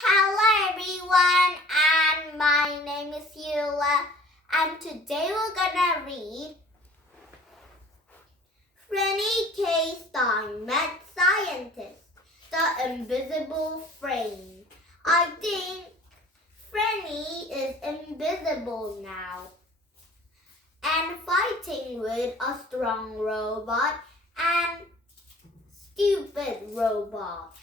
Hello everyone, and my name is Eula, and today we're gonna read Franny K. Stein, Mad Scientist, The Invisible Frame. I think Franny is invisible now and fighting with a strong robot and stupid robot.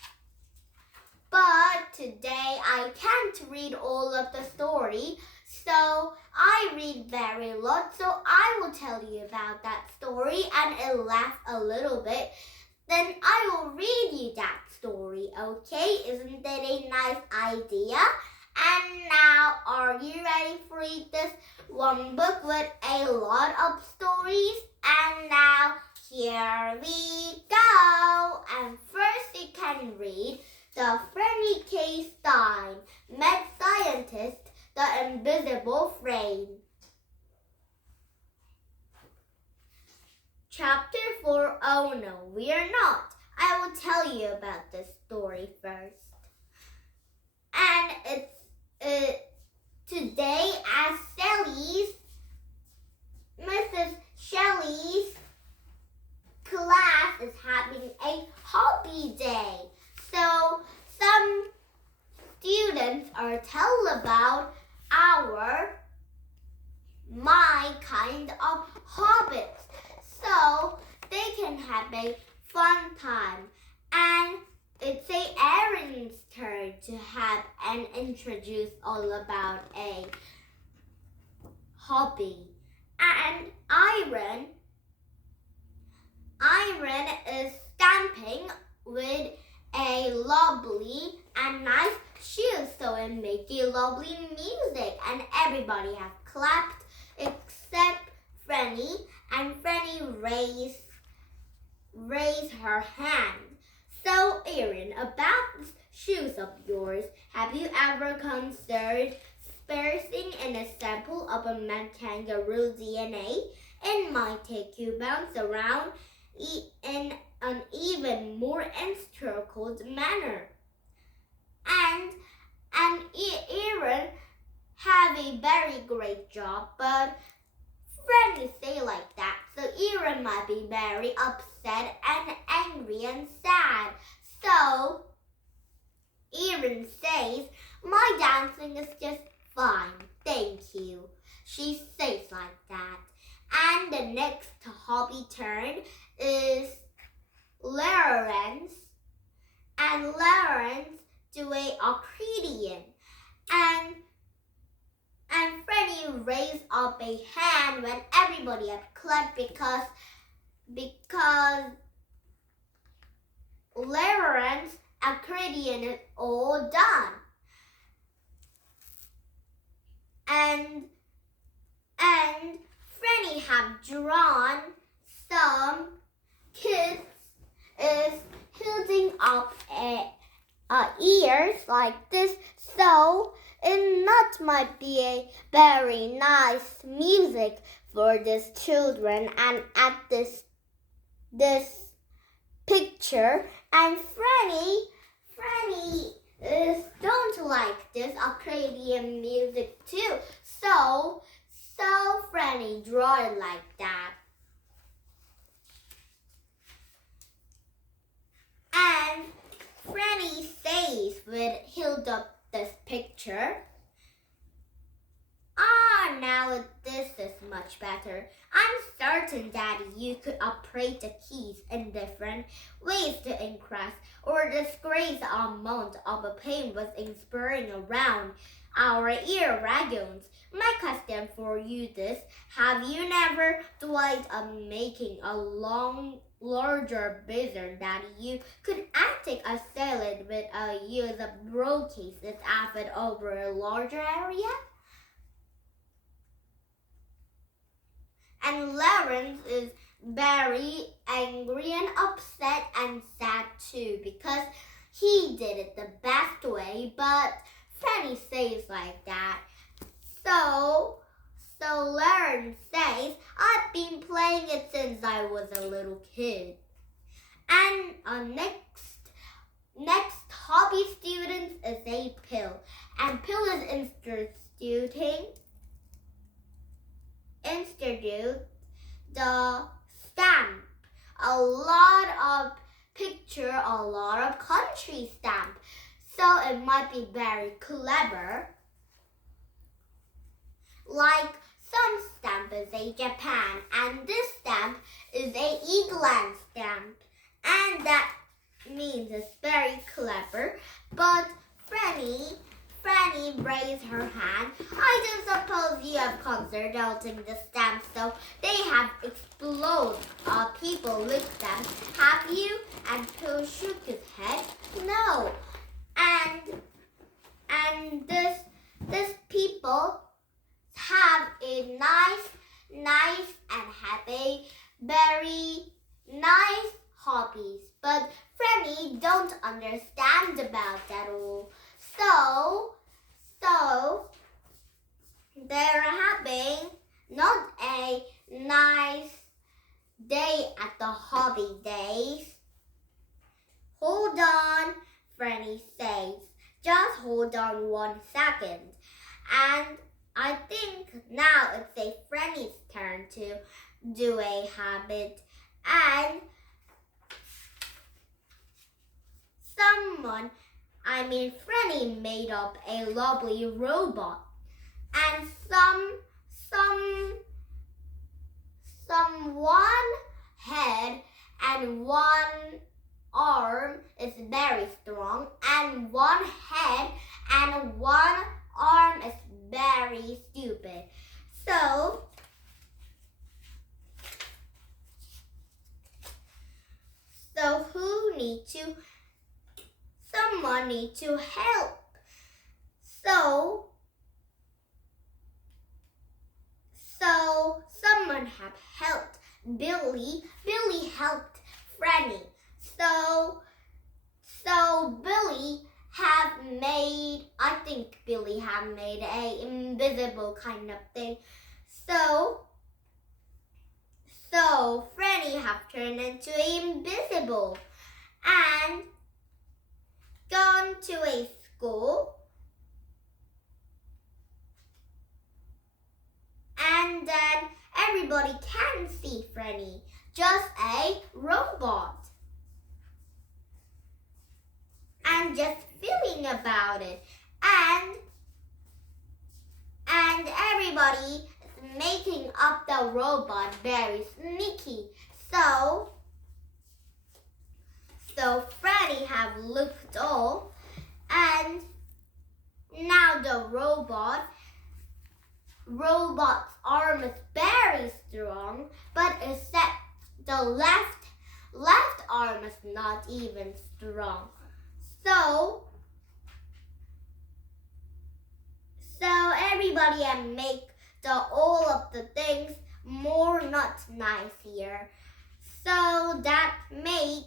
But today I can't read all of the story, so I read very lot. So I will tell you about that story and I'll laugh a little bit. Then I will read you that story, okay? Isn't that a nice idea? And now, are you ready for this one book with a lot of stories? And now, here we go. And first you can read The Franny K. Stein, Mad Scientist, The Invisible Frame. Chapter 4, Oh no, we are not. I will tell you about this story first. And it's today as Mrs. Shelley's class is having a hobby day. So some students are told about my kind of hobbies. So they can have a fun time. And it's Aaron's turn to have and introduce all about a hobby. And Iron is stamping with a lovely and nice shoe, so it makes a lovely music, and everybody have clapped except Franny, and Franny raised her hand. So Aaron, about these shoes of yours, have you ever considered spacing in a sample of a mad kangaroo DNA? It might take you bounce around in an even more encircled manner. And Aaron have a very great job, but Franny say like that, so Aaron might be very upset and angry and sad. So Aaron says, my dancing is just fine, thank you. She says like that. And the next hobby turn is Lawrence, and Lawrence do a accordion, and Franny raised up a hand when everybody had clapped because Lawrence accordion is all done, and Franny have drawn some kids is holding up ears like this, so it not might be a very nice music for these children. And at this picture, and Franny don't like this accordion music too, so Franny draw it like that. And Franny says with held up this picture, now this is much better. I'm certain that you could operate the keys in different ways to increase or decrease the amount of a pain was inspiring around our ear wagons. My question for you is, have you never tried making a larger business that you could take a salad with a use of broad cases avid over a larger area? And Lawrence is very angry and upset and sad too because he did it the best way, but Franny says like that. So Lawrence says, I've been playing it since I was a little kid. And next Next hobby student is a pill. And pill is introduced the stamp. A lot of picture, a lot of country stamp. So it might be very clever. Like some stamp is a Japan and this stamp is a England stamp. And that means it's very clever. But Franny raised her hand. I don't suppose you have consulting the stamps, so they have exploded. People look them. Have you? And Phil shook his head. No. And this people have a nice and have a very nice hobbies. But Franny don't understand about that all. So they're having not a nice day at the hobby days. Hold on, Franny says. Just hold on 1 second. And I think now it's a Franny's turn to do a habit. And Franny made up a lovely robot. And one head and one arm is very strong, and one head and one arm is very stupid. So someone need to help. So someone have helped Billy. Billy helped Franny. So Billy have made, I think Billy have made a invisible kind of thing. So Franny have turned into invisible and gone to a school. And then everybody can see Franny, just a robot. And just feeling about it. And everybody is making up the robot very sneaky. So Franny have looked all, and now the robot's arm is very strong, but except the left arm is not even strong. So everybody can make all of the things more not nice here. So that make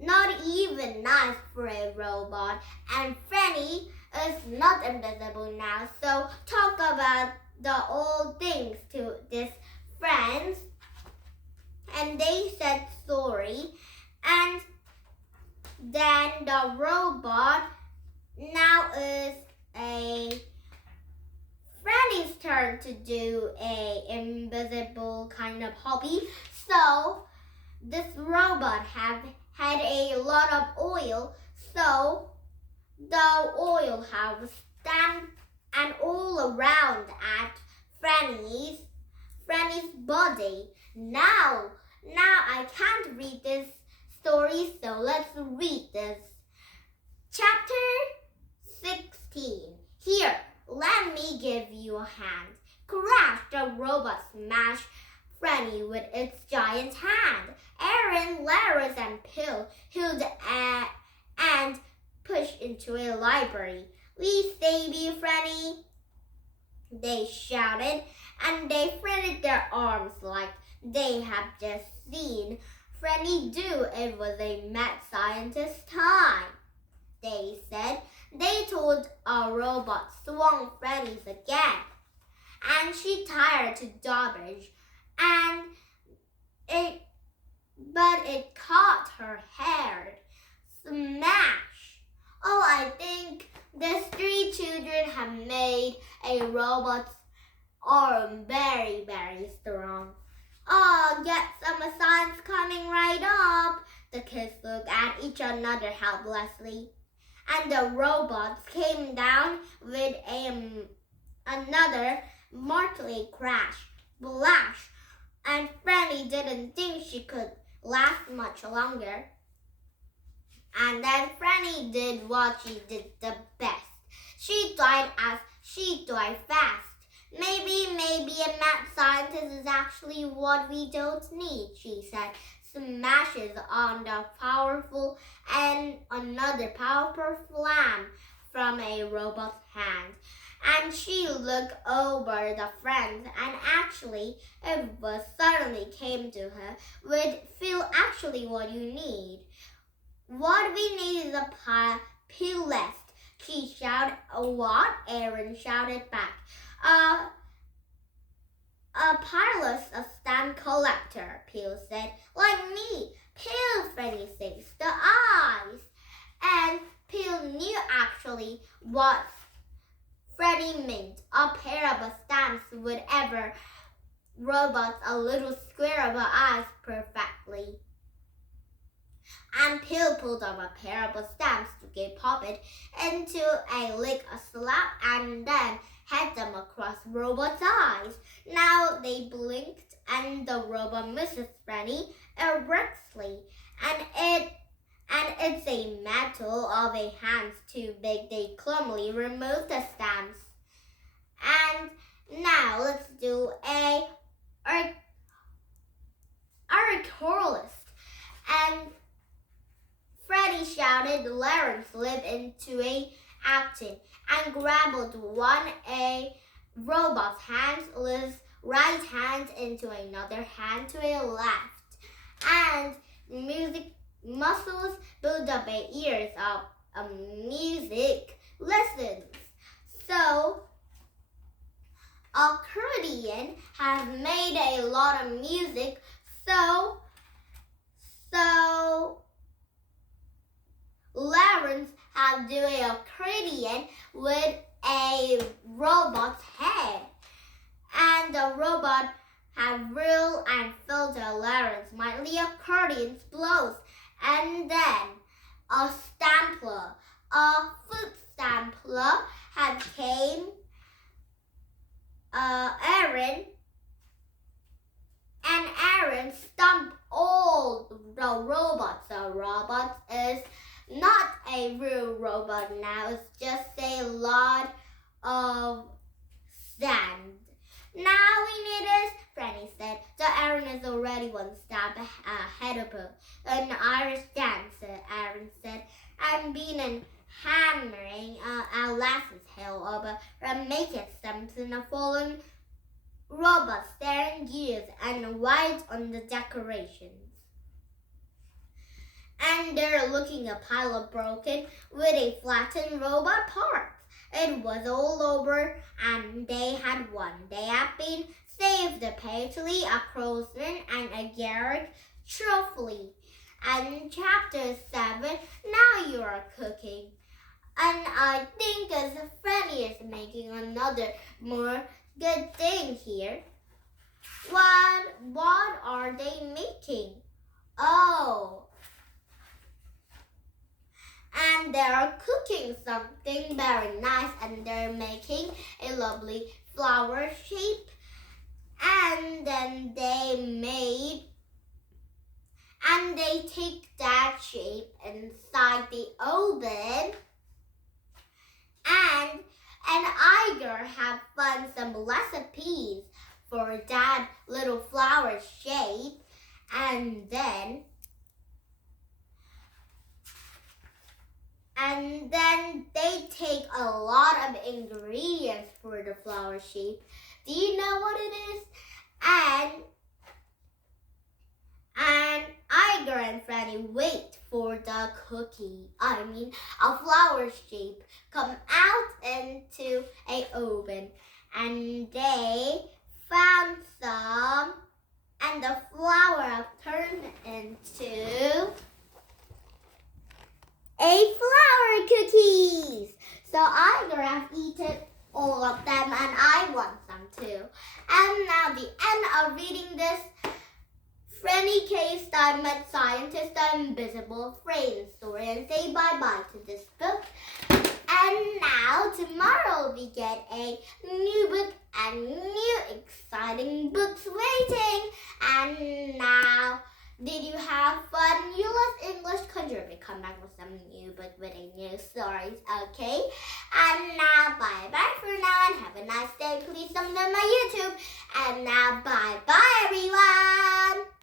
not even nice for a robot. And Franny is not invisible now. So talk about the old things to his friends. And they said sorry. And then the robot now is a Franny's turn to do a invisible kind of hobby. So this robot had a lot of oil. So the oil have stamped and all around at Franny's body. Now I can't read this story, so let's read this. Chapter 16. Here, let me give you a hand. Crash! The robot smashed Franny with its giant hand. Aaron, Laris, and Pill held and pushed into a library. We save you, Franny, they shouted, and they flitted their arms like they had just seen Franny do. It was a mad scientist time, they said. They told a robot swung Franny's again, and she tried to dodge, but it caught her hair. Smash! Oh, I think these three children have made a robot's arm very, very strong. Oh, get some science coming right up. The kids looked at each other helplessly. And the robots came down with another mortally crash. Blash! And Franny didn't think she could last much longer. And then Franny did what she did the best. She died fast. Maybe a mad scientist is actually what we don't need, she said. Smashes on the powerful and another powerful flame from a robot's hand. And she looked over the friends and actually it was suddenly came to her with feel actually what you need. What we need is a pill list, she shouted. What? Aaron shouted back. A pilot, a stamp collector, Peel said. Like me. Peel, Franny says. The eyes. And Peel knew actually what Franny meant. A pair of stamps would ever robots a little square of eyes perfectly. And Peel pulled up a pair of stamps to give Poppet into a lick, a slap, and then had them across Robot's eyes. Now they blinked, and the robot misses Franny erectly, and it's a metal of a hand too big. They clumsily removed the stamps. And now let's do a oratorist. And Franny shouted. Larry slipped into a acting and grabbed one a robot's hand, Liz's right hand into another hand to a left, and music muscles build up a ears of music lessons. So accordion has made a lot of music. So Lawrence had do a accordion with a robot's head, and the robot had real and felt Lawrence mighty accordion blows, and then a stampler, a foot stampler had came. Aaron stumped all the robots. The robot is not a real robot now. It's just a lot of sand. Now we need this, Franny said. The Aaron is already one step ahead of her. An Irish dancer, Aaron said. I'm being hammering Alaska's hill over and make it something a fallen robot staring gears and white on the decorations. And they're looking a pile of broken with a flattened robot parts. It was all over and they had won. They had been saved perpetually, a crossman and a Garrick trophy. And chapter 7, now you are cooking. And I think as Franny is making another more good thing here. What are they making? Oh. And they are cooking something very nice and they're making a lovely flower shape. And then they take that shape inside the oven. And Iger have found some recipes for that little flower shape. And then they take a lot of ingredients for the flower shape. Do you know what it is? And Iger and Franny wait for the a flower shape come out into a oven. And they found some, and the flower turned into remember I've eaten all of them and I want them too. And now the end of reading this Franny K. Stein met scientist the invisible frame story and say bye-bye to this book. And now tomorrow we get a new book and new exciting books waiting. And now, did you have fun? You lost English conjure. We come back with some new book with a new stories, okay? And now bye-bye for now and have a nice day. Please subscribe to my YouTube. And now bye-bye everyone.